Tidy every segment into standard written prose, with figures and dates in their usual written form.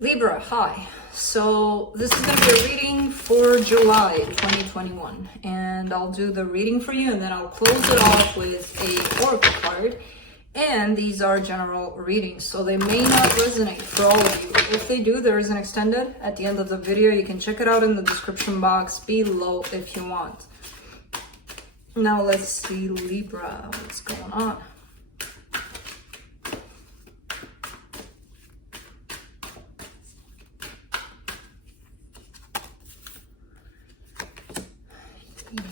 Libra, hi. So this is going to be a reading for July 2021, and I'll do the reading for you and then I'll close it off with a oracle card. And these are general readings, so they may not resonate for all of you. If they do, there is an extended at the end of the video. You can check it out in the description box below if you want. Now let's see, Libra, what's going on?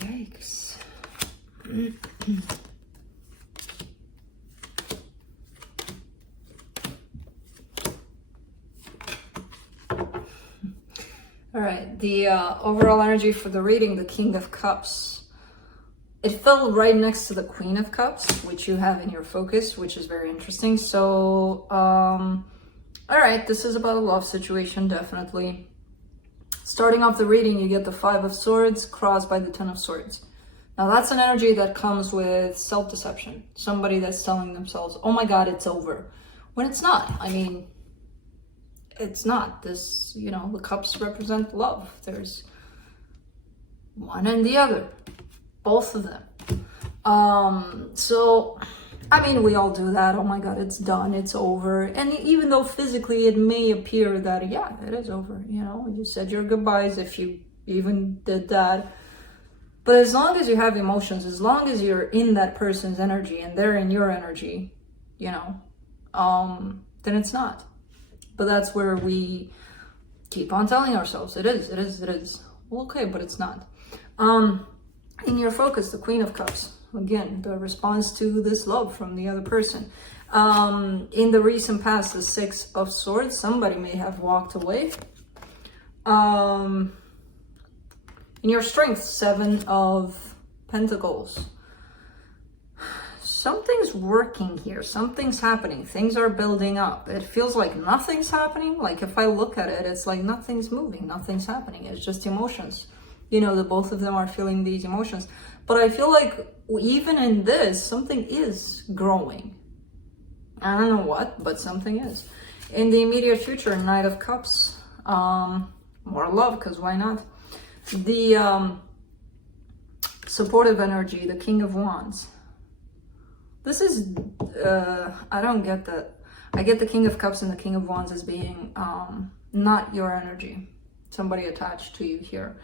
Yikes. All right, the overall energy for the reading, the King of Cups. It fell right next to the Queen of Cups, which you have in your focus, which is very interesting. So, all right, this is about a love situation, definitely. Starting off the reading, you get the Five of Swords crossed by the Ten of Swords. Now, that's an energy that comes with self-deception. Somebody that's telling themselves, oh my God, it's over. When it's not. I mean, it's not. This, you know, the cups represent love. There's one and the other. Both of them. So, I mean, we all do that. Oh my God, it's done. It's over. And even though physically it may appear that, yeah, it is over. You know, you said your goodbyes if you even did that. But as long as you have emotions, as long as you're in that person's energy and they're in your energy, you know, then it's not. But that's where we keep on telling ourselves, it is, it is, it is. Well, okay, but it's not. In your focus, the Queen of Cups. Again, the response to this love from the other person. In the recent past, the Six of Swords, somebody may have walked away. In your strength, Seven of Pentacles. Something's working here. Something's happening. Things are building up. It feels like nothing's happening. Like if I look at it, it's like nothing's moving. Nothing's happening. It's just emotions. You know, the both of them are feeling these emotions. But I feel like even in this, something is growing. I don't know what, but something is. In the immediate future, Knight of Cups. More love, because why not? The supportive energy, the King of Wands. This is, I don't get that. I get the King of Cups and the King of Wands as being not your energy. Somebody attached to you here.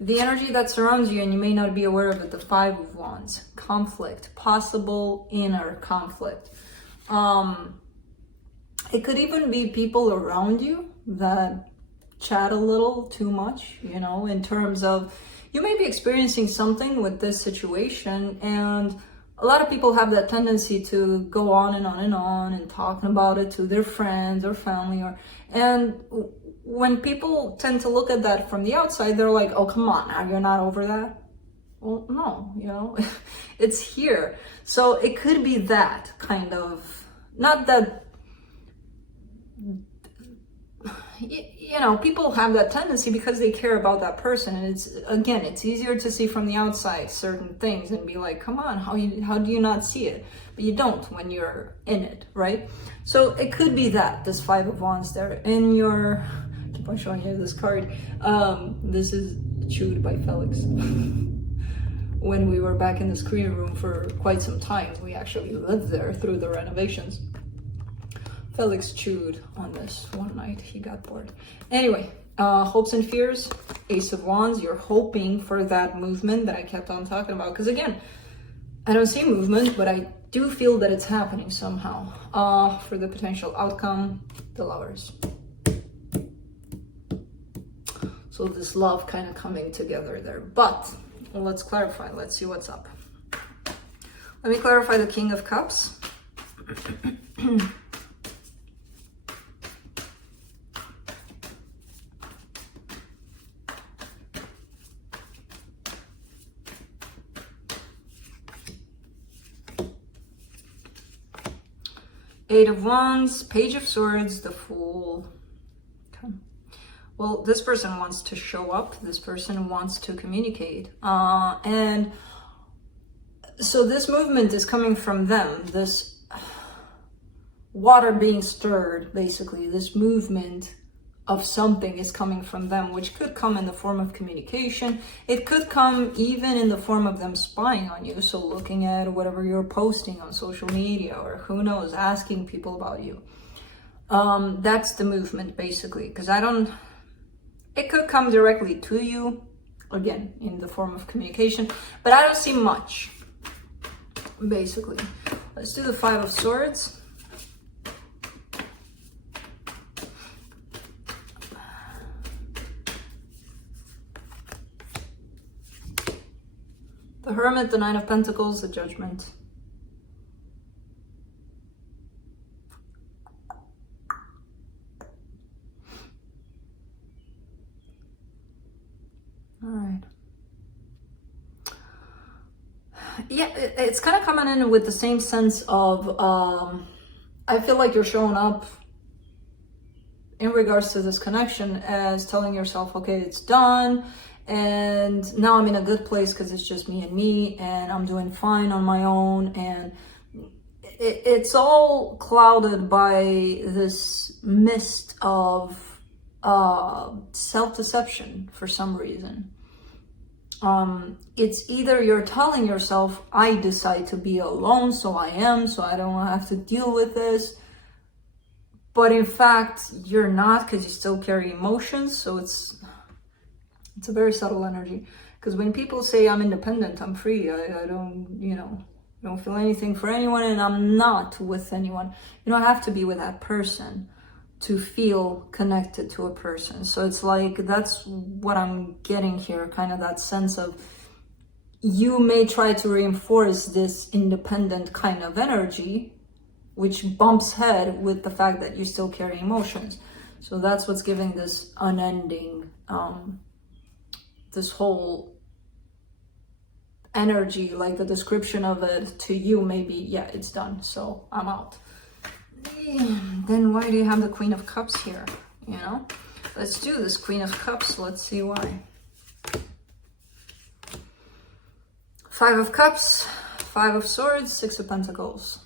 The energy that surrounds you, and you may not be aware of it, the Five of Wands. Conflict, possible inner conflict. It could even be people around you that chat a little too much, you know, in terms of you may be experiencing something with this situation, and a lot of people have that tendency to go on and on and on and talking about it to their friends or family, and when people tend to look at that from the outside, they're like, oh, come on, now you're not over that? Well, no, you know, it's here. So it could be that kind of, not that, you know, people have that tendency because they care about that person. And it's, again, it's easier to see from the outside certain things and be like, come on, how do you not see it? But you don't when you're in it, right? So it could be that, this Five of Wands there. In your, I keep on showing you this card. This is chewed by Felix. When we were back in the screening room for quite some time, we actually lived there through the renovations. Felix chewed on this one night. He got bored. Anyway, hopes and fears, Ace of Wands. You're hoping for that movement that I kept on talking about. Because again, I don't see movement, but I do feel that it's happening somehow. For the potential outcome, the Lovers. So this love kind of coming together there. But let's clarify. Let's see what's up. Let me clarify the King of Cups. Eight of Wands, Page of Swords, the Fool. Okay. Well, this person wants to show up. This person wants to communicate. And so this movement is coming from them. This water being stirred, basically. This movement of something is coming from them, which could come in the form of communication. It could come even in the form of them spying on you. So looking at whatever you're posting on social media, or who knows, asking people about you. That's the movement basically, because it could come directly to you, again, in the form of communication, but I don't see much, basically. Let's do the Five of Swords. The Hermit, the Nine of Pentacles, the Judgment. All right. Yeah, it's kind of coming in with the same sense of, I feel like you're showing up in regards to this connection as telling yourself, okay, it's done. And now I'm in a good place because it's just me, and I'm doing fine on my own. And it's all clouded by this mist of self-deception for some reason. It's either you're telling yourself, I decide to be alone, so I am, so I don't have to deal with this. But in fact, you're not, because you still carry emotions. So it's a very subtle energy. Because when people say I'm independent, I'm free, I don't, don't feel anything for anyone, and I'm not with anyone. You don't have to be with that person to feel connected to a person. So it's like, that's what I'm getting here, kind of that sense of, you may try to reinforce this independent kind of energy, which bumps head with the fact that you still carry emotions. So that's what's giving this unending, this whole energy, like the description of it to you, maybe, yeah, it's done, so I'm out. Then why do you have the Queen of Cups here? Let's do this Queen of Cups. Let's see why. Five of Cups, Five of Swords, Six of Pentacles.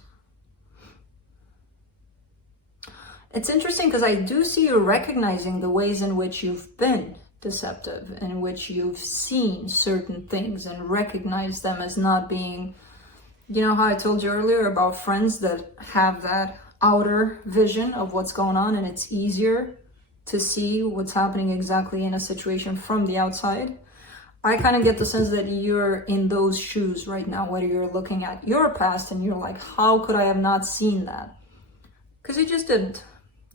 It's interesting because I do see you recognizing the ways in which you've been deceptive, in which you've seen certain things and recognized them as not being, how I told you earlier about friends that have that outer vision of what's going on, and it's easier to see what's happening exactly in a situation from the outside. I kind of get the sense that you're in those shoes right now, whether you're looking at your past and you're like, how could I have not seen that? Because you just didn't,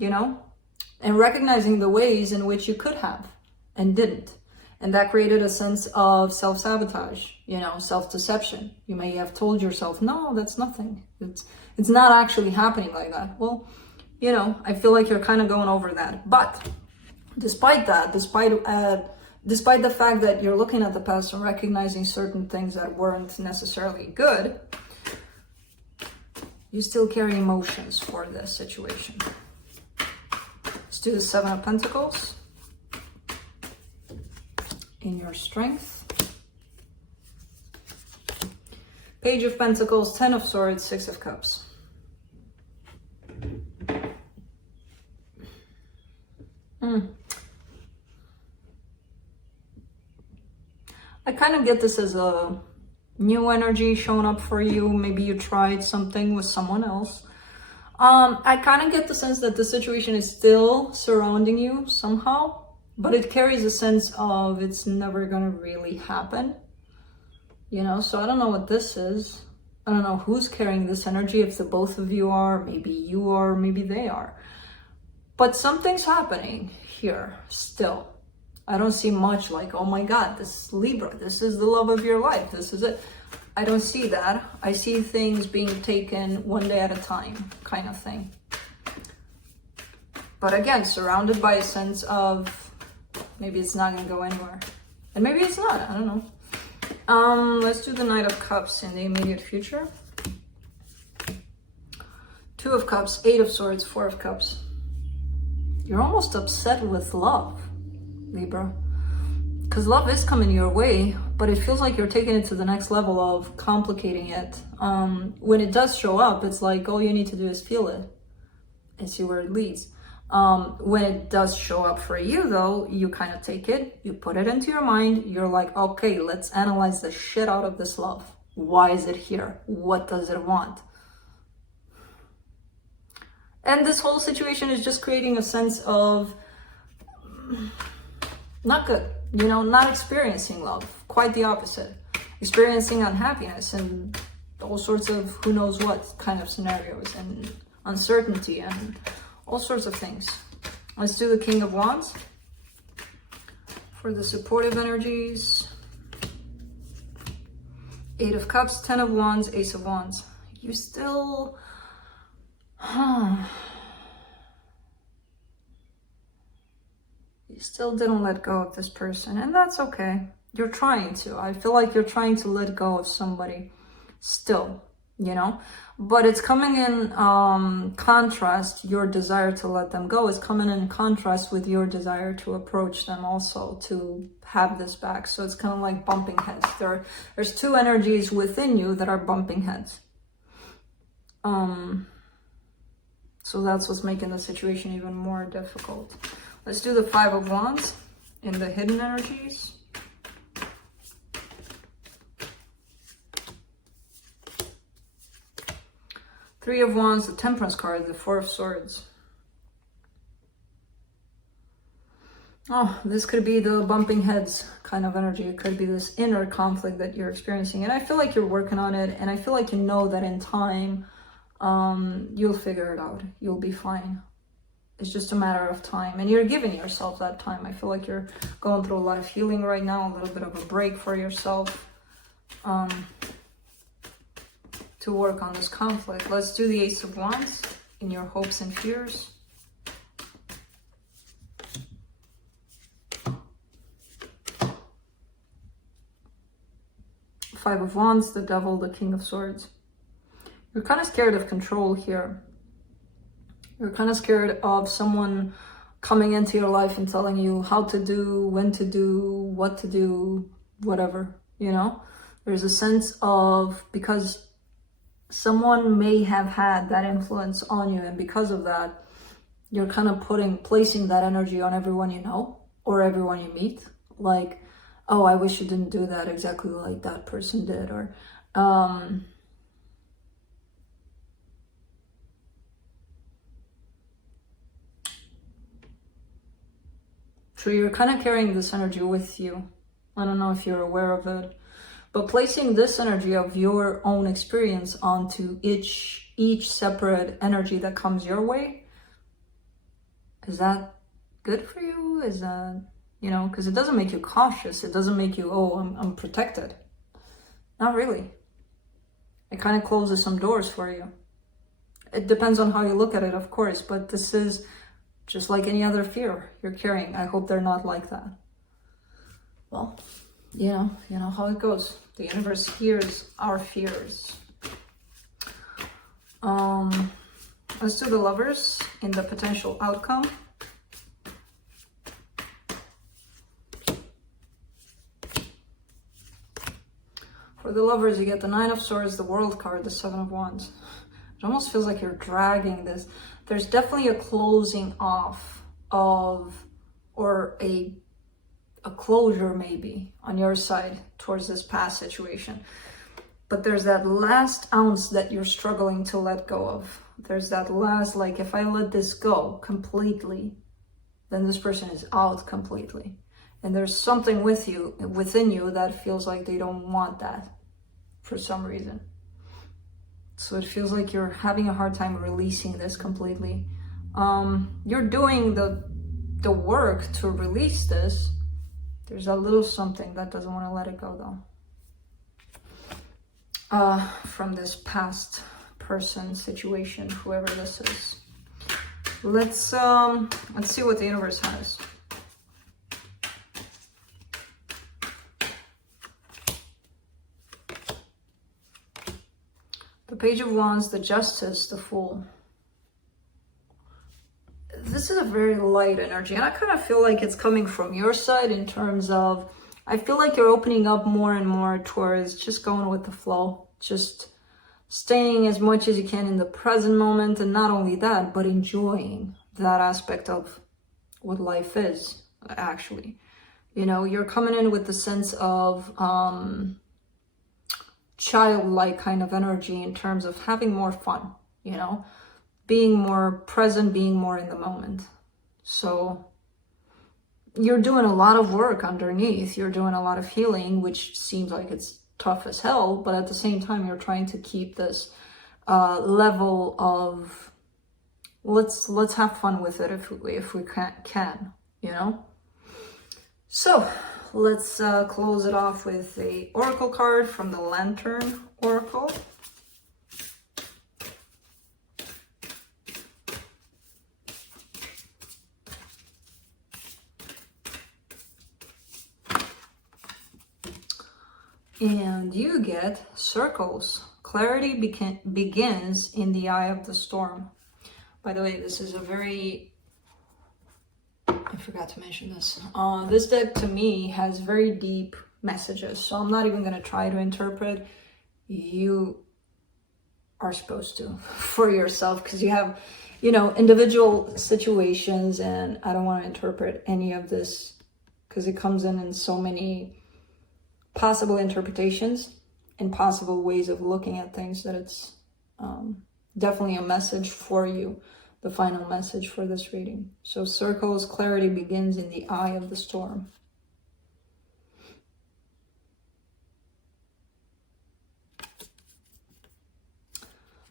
and recognizing the ways in which you could have and didn't. And that created a sense of self-sabotage, self-deception. You may have told yourself, no, that's nothing. It's not actually happening like that. Well, I feel like you're kind of going over that. But despite that, despite the fact that you're looking at the past and recognizing certain things that weren't necessarily good, you still carry emotions for this situation. Let's do the Seven of Pentacles. In your strength. Page of Pentacles, Ten of Swords, Six of Cups. I kind of get this as a new energy showing up for you. Maybe you tried something with someone else. I kind of get the sense that the situation is still surrounding you somehow. But it carries a sense of it's never gonna really happen, so I don't know what this is. I don't know who's carrying this energy, if the both of you are, maybe you are, maybe they are. But something's happening here still. I don't see much like, oh my God, this is Libra, this is the love of your life, this is it. I don't see that. I see things being taken one day at a time, kind of thing. But again, surrounded by a sense of, maybe it's not going to go anywhere. And maybe it's not. I don't know. Let's do the Knight of Cups in the immediate future. Two of Cups, Eight of Swords, Four of Cups. You're almost upset with love, Libra. Because love is coming your way, but it feels like you're taking it to the next level of complicating it. When it does show up, it's like all you need to do is feel it and see where it leads. When it does show up for you though, you kind of take it, you put it into your mind, you're like, okay, let's analyze the shit out of this love. Why is it here? What does it want? And this whole situation is just creating a sense of not good, you know, not experiencing love, quite the opposite, experiencing unhappiness and all sorts of who knows what kind of scenarios and uncertainty and all sorts of things. Let's do the King of Wands for the supportive energies. 8 of Cups, 10 of Wands, Ace of Wands. You still, you still didn't let go of this person, and that's okay. You're trying to. I feel like you're trying to let go of somebody still, you know, but it's coming in contrast. Your desire to let them go is coming in contrast with your desire to approach them also, to have this back. So it's kind of like bumping heads. There's two energies within you that are bumping heads. So that's what's making the situation even more difficult. Let's do the 5 of Wands in the hidden energies. Three of Wands, the Temperance card, the 4 of Swords. Oh, this could be the bumping heads kind of energy. It could be this inner conflict that you're experiencing. And I feel like you're working on it. And I feel like you know that in time, you'll figure it out. You'll be fine. It's just a matter of time. And you're giving yourself that time. I feel like you're going through a lot of healing right now. A little bit of a break for yourself. To work on this conflict. Let's do the Ace of Wands in your hopes and fears. Five of Wands, the Devil, the King of Swords. You're kind of scared of control here. You're kind of scared of someone coming into your life and telling you how to do, when to do, what to do, whatever, you know? There's a sense of, because someone may have had that influence on you, and because of that, you're kind of placing that energy on everyone you know or everyone you meet. Like, oh, I wish you didn't do that exactly like that person did, or so you're kind of carrying this energy with you. I don't know if you're aware of it. But placing this energy of your own experience onto each separate energy that comes your way, is that good for you? Is that, you know, because it doesn't make you cautious. It doesn't make you, oh, I'm protected. Not really. It kind of closes some doors for you. It depends on how you look at it, of course, but this is just like any other fear you're carrying. I hope they're not like that. Well, you know how it goes. The universe hears our fears. Let's do the Lovers in the potential outcome. For the Lovers, you get the 9 of Swords, the World card, the 7 of Wands. It almost feels like you're dragging this. There's definitely a closing off of, or a closure maybe on your side towards this past situation. But there's that last ounce that you're struggling to let go of. There's that last, like, if I let this go completely, then this person is out completely. And there's something within you that feels like they don't want that for some reason. So it feels like you're having a hard time releasing this completely. You're doing the work to release this. There's a little something that doesn't want to let it go though. From this past person, situation, whoever this is. Let's see what the universe has. The Page of Wands, the Justice, the Fool. This is a very light energy, and I kind of feel like it's coming from your side in terms of, I feel like you're opening up more and more towards just going with the flow, just staying as much as you can in the present moment, and not only that, but enjoying that aspect of what life is, actually. You know, you're coming in with the sense of childlike kind of energy in terms of having more fun, you know, being more present, being more in the moment. So you're doing a lot of work underneath. You're doing a lot of healing, which seems like it's tough as hell, but at the same time, you're trying to keep this level of let's have fun with it if we can, you know. So let's close it off with the oracle card from the Lantern Oracle. And you get circles. Clarity begins in the eye of the storm. By the way, this is a very, I forgot to mention this. This deck to me has very deep messages, so I'm not even going to try to interpret. You are supposed to for yourself, because you have, you know, individual situations, and I don't want to interpret any of this because it comes in so many possible interpretations and possible ways of looking at things that it's definitely a message for you, the final message for this reading. So circles, clarity begins in the eye of the storm.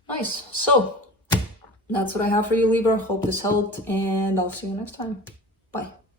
Nice. So that's what I have for you, Libra. Hope this helped, and I'll see you next time.